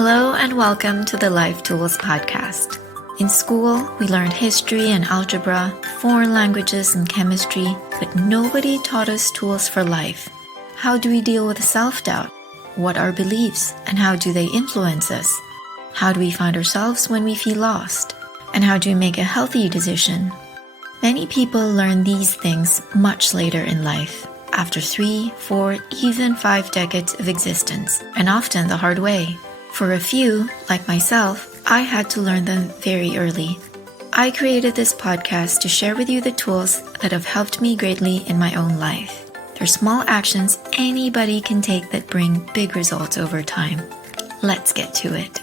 Hello and welcome to the Life Tools podcast. In school, we learned history and algebra, foreign languages and chemistry, but nobody taught us tools for life. How do we deal with self-doubt? What are beliefs and how do they influence us? How do we find ourselves when we feel lost? And how do we make a healthy decision? Many people learn these things much later in life, after 3, 4, even 5 decades of existence, and often the hard way. For a few, like myself, I had to learn them very early. I created this podcast to share with you the tools that have helped me greatly in my own life. They're small actions anybody can take that bring big results over time. Let's get to it.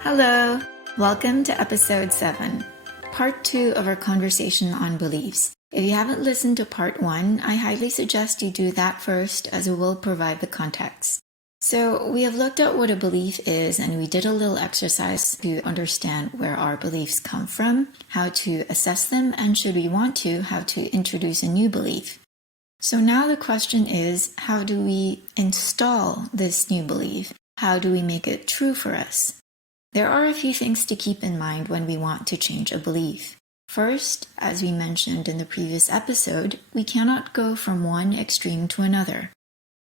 Hello, welcome to episode 7, part 2 of our conversation on beliefs. If you haven't listened to part 1, I highly suggest you do that first, as it will provide the context. So we have looked at what a belief is, and we did a little exercise to understand where our beliefs come from, how to assess them, and should we want to, how to introduce a new belief. So now the question is, how do we install this new belief? How do we make it true for us? There are a few things to keep in mind when we want to change a belief. First, as we mentioned in the previous episode, we cannot go from one extreme to another.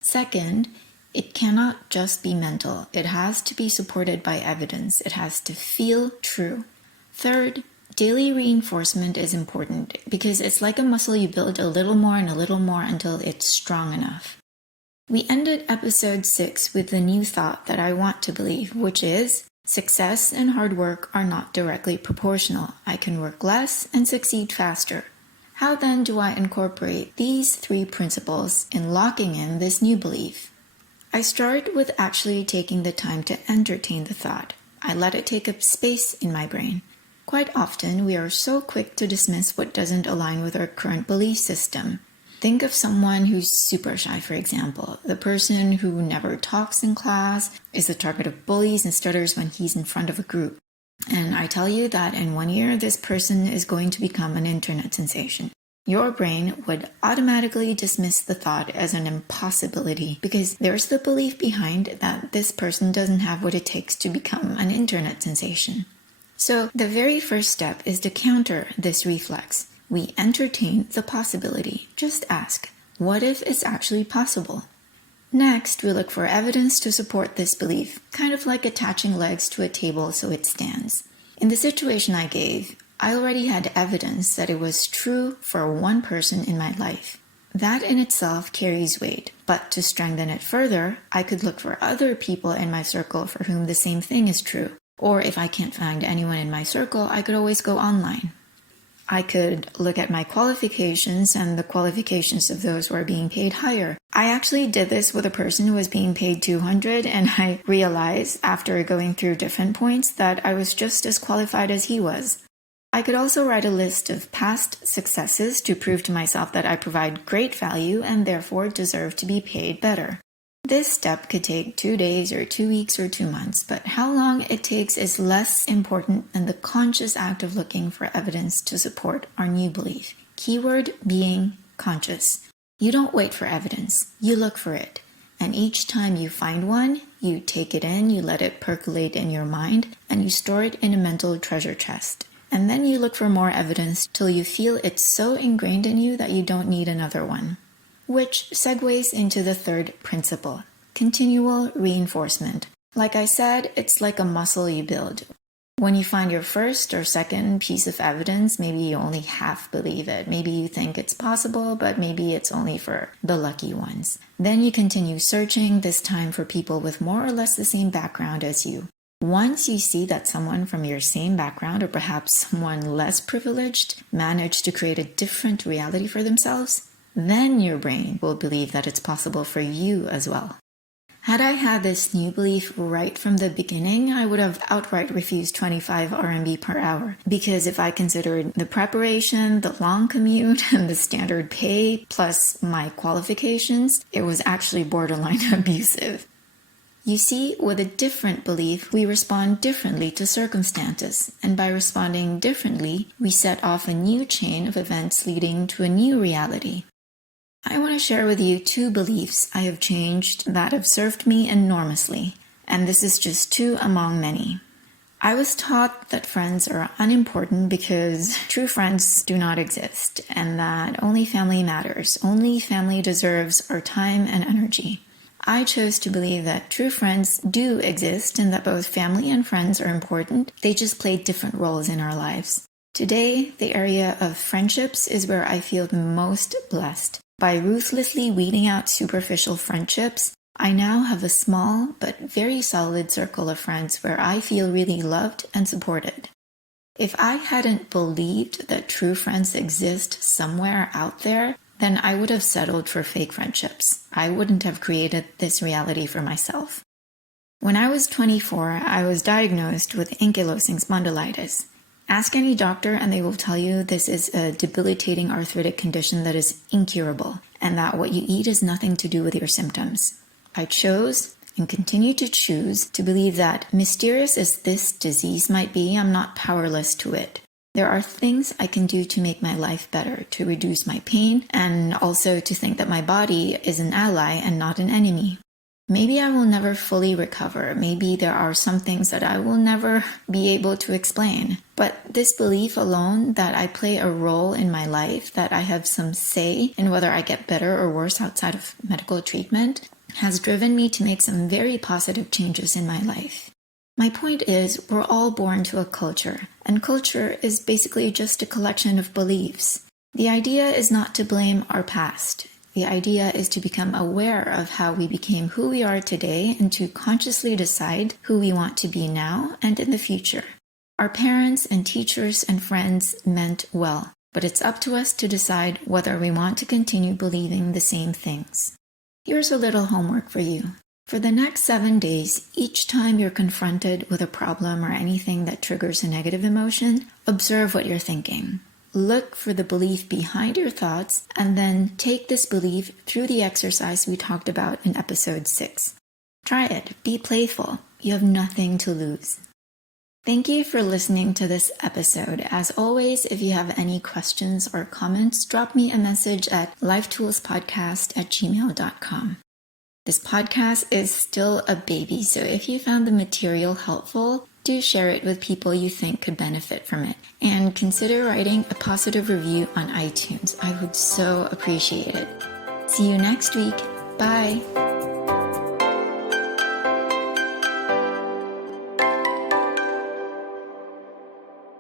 Second, it cannot just be mental. It has to be supported by evidence. It has to feel true. Third, daily reinforcement is important because it's like a muscle you build a little more until it's strong enough. We ended episode 6 with the new thought that I want to believe, which is, success and hard work are not directly proportional. I can work less and succeed faster. How then do I incorporate these 3 principles in locking in this new belief? I start with actually taking the time to entertain the thought. I let it take up space in my brain. Quite often, we are so quick to dismiss what doesn't align with our current belief system. Think of someone who's super shy, for example. The person who never talks in class, is the target of bullies and stutters when he's in front of a group. And I tell you that in 1 year, this person is going to become an internet sensation. Your brain would automatically dismiss the thought as an impossibility because there's the belief behind that this person doesn't have what it takes to become an internet sensation. So the very first step is to counter this reflex. We entertain the possibility. Just ask, what if it's actually possible? Next, we look for evidence to support this belief, kind of like attaching legs to a table so it stands. In the situation I gave, I already had evidence that it was true for one person in my life. That in itself carries weight, but to strengthen it further, I could look for other people in my circle for whom the same thing is true. Or if I can't find anyone in my circle, I could always go online. I could look at my qualifications and the qualifications of those who are being paid higher. I actually did this with a person who was being paid $200, and I realized after going through different points that I was just as qualified as he was. I could also write a list of past successes to prove to myself that I provide great value and therefore deserve to be paid better. This step could take 2 days or 2 weeks or 2 months, but how long it takes is less important than the conscious act of looking for evidence to support our new belief. Keyword being conscious. You don't wait for evidence, you look for it. And each time you find one, you take it in, you let it percolate in your mind, and you store it in a mental treasure chest. And then you look for more evidence till you feel it's so ingrained in you that you don't need another one. Which segues into the third principle, continual reinforcement. Like I said, it's like a muscle you build. When you find your first or second piece of evidence, maybe you only half believe it. Maybe you think it's possible, but maybe it's only for the lucky ones. Then you continue searching, this time for people with more or less the same background as you. Once you see that someone from your same background, or perhaps someone less privileged, managed to create a different reality for themselves, then your brain will believe that it's possible for you as well. Had I had this new belief right from the beginning, I would have outright refused 25 RMB per hour. Because if I considered the preparation, the long commute, and the standard pay, plus my qualifications, it was actually borderline abusive. You see, with a different belief, we respond differently to circumstances, and by responding differently, we set off a new chain of events leading to a new reality. I want to share with you 2 beliefs I have changed that have served me enormously. and this is just two among many. I was taught that friends are unimportant because true friends do not exist, and that only family matters. Only family deserves our time and energy. I chose to believe that true friends do exist and that both family and friends are important. They just play different roles in our lives. Today, the area of friendships is where I feel the most blessed. By ruthlessly weeding out superficial friendships, I now have a small but very solid circle of friends where I feel really loved and supported. If I hadn't believed that true friends exist somewhere out there, then I would have settled for fake friendships. I wouldn't have created this reality for myself. When I was 24, I was diagnosed with ankylosing spondylitis. Ask any doctor and they will tell you this is a debilitating arthritic condition that is incurable, and that what you eat has nothing to do with your symptoms. I chose, and continue to choose, to believe that, mysterious as this disease might be, I'm not powerless to it. There are things I can do to make my life better, to reduce my pain, and also to think that my body is an ally and not an enemy. Maybe I will never fully recover. Maybe there are some things that I will never be able to explain. But this belief alone that I play a role in my life, that I have some say in whether I get better or worse outside of medical treatment, has driven me to make some very positive changes in my life. My point is, we're all born to a culture, and culture is basically just a collection of beliefs. The idea is not to blame our past. The idea is to become aware of how we became who we are today and to consciously decide who we want to be now and in the future. Our parents and teachers and friends meant well, but it's up to us to decide whether we want to continue believing the same things. Here's a little homework for you. For the next 7 days, each time you're confronted with a problem or anything that triggers a negative emotion, observe what you're thinking. Look for the belief behind your thoughts, and then take this belief through the exercise we talked about in episode 6. Try it. Be playful. You have nothing to lose. Thank you for listening to this episode. As always, if you have any questions or comments, drop me a message at lifetoolspodcast@gmail.com. This podcast is still a baby, so if you found the material helpful, do share it with people you think could benefit from it. And consider writing a positive review on iTunes. I would so appreciate it. See you next week. Bye.